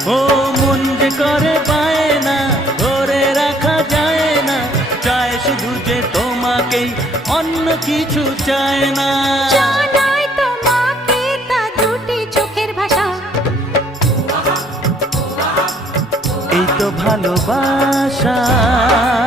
ও মন যে করে পায় না, ধরে রাখা যায় না, চায় শুধু যে তোমাকেই, অন্য কিছু চায় না। জানাই তোমাকে তা দুটি চোখের ভাষা, এই তো ভালোবাসা।